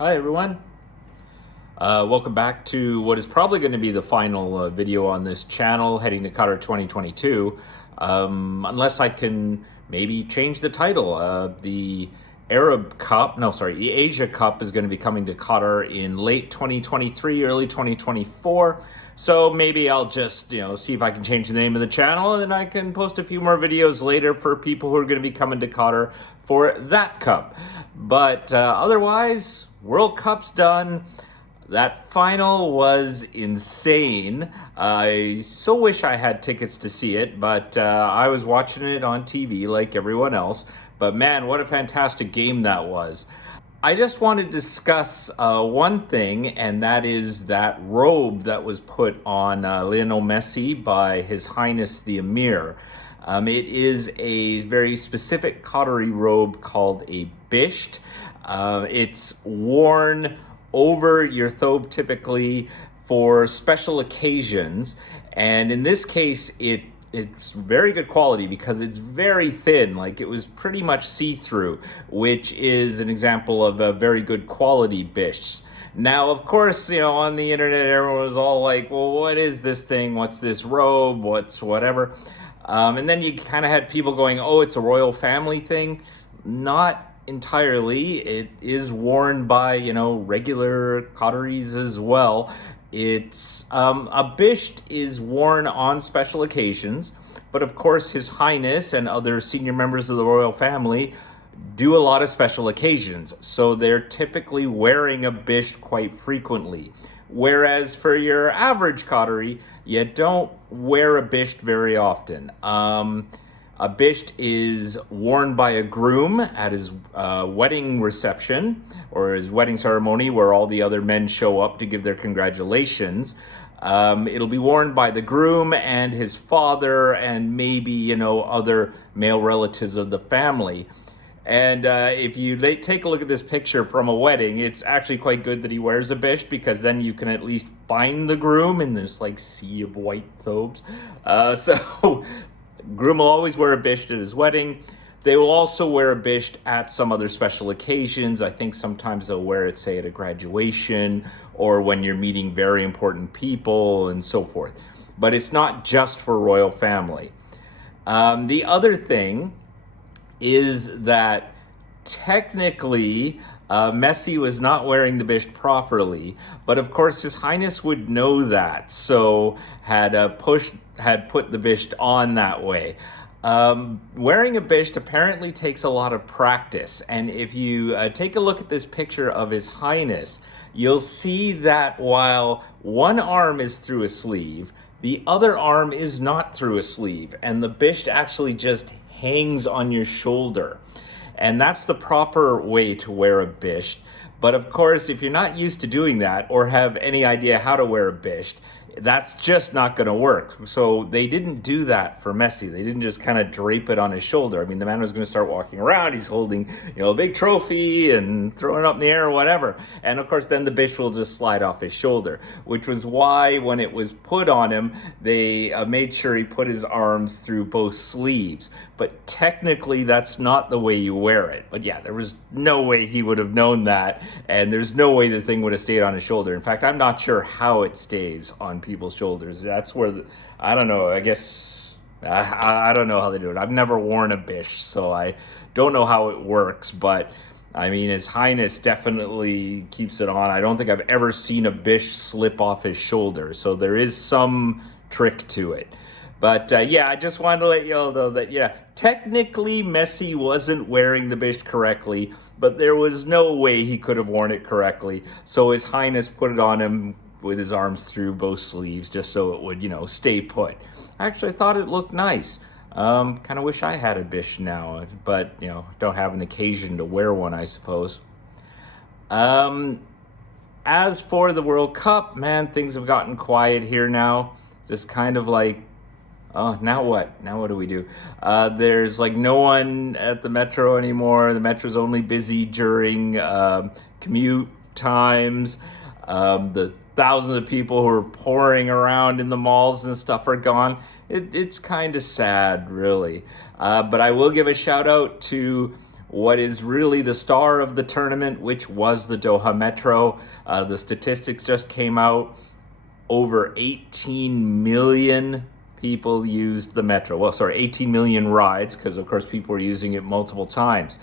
Hi everyone. Welcome back to what is probably going to be the final video on this channel heading to Qatar 2022. Unless I can maybe change the title. The Asia Cup is going to be coming to Qatar in late 2023, early 2024. So maybe I'll just, see if I can change the name of the channel, and then I can post a few more videos later for people who are going to be coming to Qatar for that cup. But otherwise, World Cup's done. That final was insane. I so wish I had tickets to see it, but I was watching it on TV like everyone else. But man, what a fantastic game that was. I just want to discuss one thing, and that is that robe that was put on Lionel Messi by His Highness the Emir. It is a very specific Qatari robe called a bisht. It's worn over your thobe typically for special occasions, and in this case it's very good quality because it's very thin. Like, it was pretty much see-through, which is an example of a very good quality bisht. Now, of course, on the internet everyone was all like, well, what is this thing, what's this robe, what's whatever, and then you kind of had people going, oh, it's a royal family thing. Not entirely. It is worn by, regular Qataris as well. It's a bisht is worn on special occasions, but of course His Highness and other senior members of the royal family do a lot of special occasions, so they're typically wearing a bisht quite frequently. Whereas for your average Qatari, you don't wear a bisht very often. A bisht is worn by a groom at his wedding reception or his wedding ceremony, where all the other men show up to give their congratulations. It'll be worn by the groom and his father and maybe, other male relatives of the family. And if you take a look at this picture from a wedding, it's actually quite good that he wears a bisht, because then you can at least find the groom in this sea of white thobes. So groom will always wear a bisht at his wedding. They will also wear a bisht at some other special occasions. I think sometimes they'll wear it, say, at a graduation or when you're meeting very important people and so forth. But it's not just for royal family. The other thing is that technically Messi was not wearing the bisht properly, but of course His Highness would know that, so had put the bisht on that way. Wearing a bisht apparently takes a lot of practice, and if you take a look at this picture of His Highness, you'll see that while one arm is through a sleeve, the other arm is not through a sleeve, and the bisht actually just hangs on your shoulder. And that's the proper way to wear a bisht. But of course, if you're not used to doing that or have any idea how to wear a bisht, that's just not going to work. So they didn't do that for Messi. They didn't just kind of drape it on his shoulder. I mean, the man was going to start walking around. He's holding, a big trophy and throwing it up in the air or whatever. And of course, then the bisht will just slide off his shoulder, which was why when it was put on him, they made sure he put his arms through both sleeves. But technically, that's not the way you wear it. But yeah, there was no way he would have known that. And there's no way the thing would have stayed on his shoulder. In fact, I'm not sure how it stays on people's shoulders. That's where, I don't know, I guess, I don't know how they do it. I've never worn a bisht, so I don't know how it works. But I mean, His Highness definitely keeps it on. I don't think I've ever seen a bisht slip off his shoulder. So there is some trick to it. But I just wanted to let you all know that, technically Messi wasn't wearing the bisht correctly, but there was no way he could have worn it correctly. So His Highness put it on him with his arms through both sleeves, just so it would, stay put. Actually, I thought it looked nice. Kind of wish I had a bisht now, but, don't have an occasion to wear one, I suppose. As for the World Cup, man, things have gotten quiet here now. Just kind of like, oh, now what? Now what do we do? There's no one at the metro anymore. The metro's only busy during commute times. The thousands of people who are pouring around in the malls and stuff are gone. It's kind of sad, really. But I will give a shout out to what is really the star of the tournament, which was the Doha Metro. The statistics just came out. Over 18 million people used the Metro. Well, sorry, 18 million rides, because of course people were using it multiple times,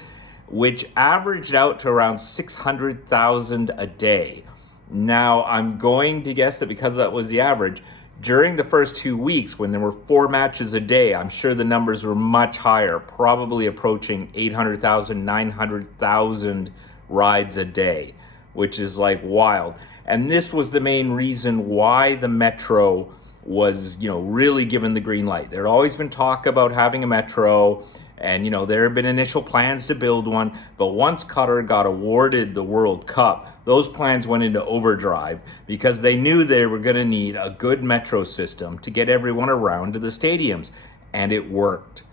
which averaged out to around 600,000 a day. Now, I'm going to guess that because that was the average, during the first 2 weeks, when there were 4 matches a day, I'm sure the numbers were much higher, probably approaching 800,000, 900,000 rides a day, which is like wild. And this was the main reason why the Metro was, really given the green light. There had always been talk about having a Metro, and, there had been initial plans to build one. But once Qatar got awarded the World Cup, those plans went into overdrive because they knew they were going to need a good Metro system to get everyone around to the stadiums. And it worked.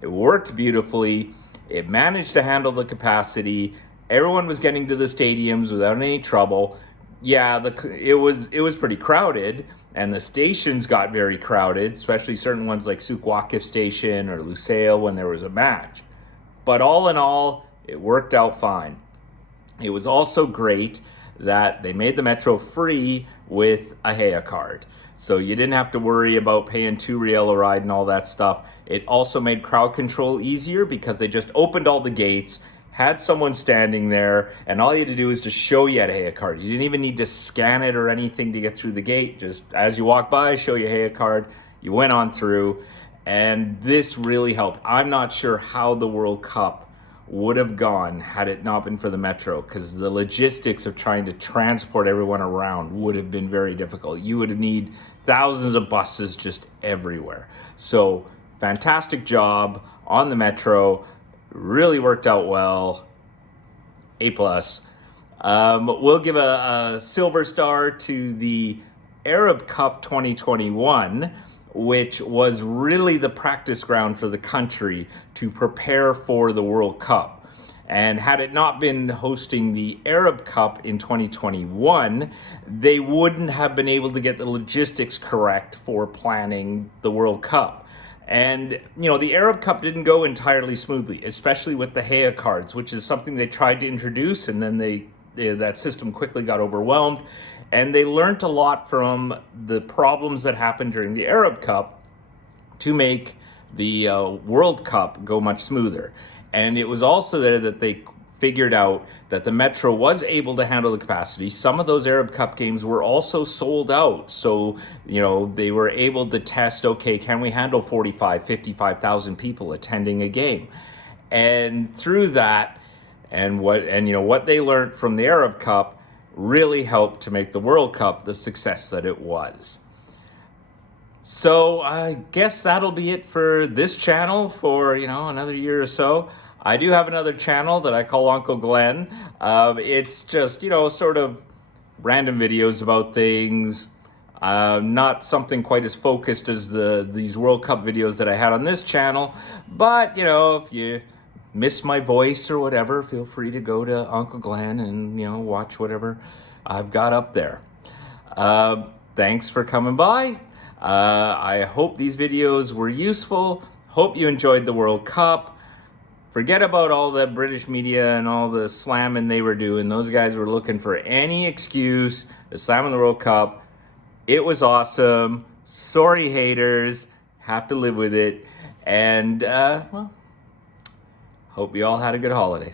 It worked beautifully. It managed to handle the capacity. Everyone was getting to the stadiums without any trouble. Yeah, it was pretty crowded, and the stations got very crowded, especially certain ones like Souk Waqif Station or Lusail when there was a match. But all in all, it worked out fine. It was also great that they made the Metro free with a Heya card. So you didn't have to worry about paying $2 a ride and all that stuff. It also made crowd control easier because they just opened all the gates, had someone standing there, and all you had to do was to show you had a Heya card. You didn't even need to scan it or anything to get through the gate. Just as you walk by, show your Heya card. You went on through, and this really helped. I'm not sure how the World Cup would have gone had it not been for the Metro, because the logistics of trying to transport everyone around would have been very difficult. You would need thousands of buses just everywhere. So fantastic job on the Metro. Really worked out well. A+. We'll give a silver star to the Arab Cup 2021, which was really the practice ground for the country to prepare for the World Cup. And had it not been hosting the Arab Cup in 2021, they wouldn't have been able to get the logistics correct for planning the World Cup. And, the Arab Cup didn't go entirely smoothly, especially with the Heya cards, which is something they tried to introduce, and then that system quickly got overwhelmed. And they learned a lot from the problems that happened during the Arab Cup to make the World Cup go much smoother. And it was also there that they figured out that the Metro was able to handle the capacity. Some of those Arab Cup games were also sold out. So, they were able to test, okay, can we handle 45, 55,000 people attending a game? And through that, what they learned from the Arab Cup really helped to make the World Cup the success that it was. So I guess that'll be it for this channel for, another year or so. I do have another channel that I call Uncle Glenn. It's just, sort of random videos about things. Not something quite as focused as these World Cup videos that I had on this channel. But, if you miss my voice or whatever, feel free to go to Uncle Glenn and, watch whatever I've got up there. Thanks for coming by. I hope these videos were useful. Hope you enjoyed the World Cup. Forget about all the British media and all the slamming they were doing. Those guys were looking for any excuse to slam in the World Cup. It was awesome. Sorry, haters. Have to live with it. And, hope you all had a good holiday.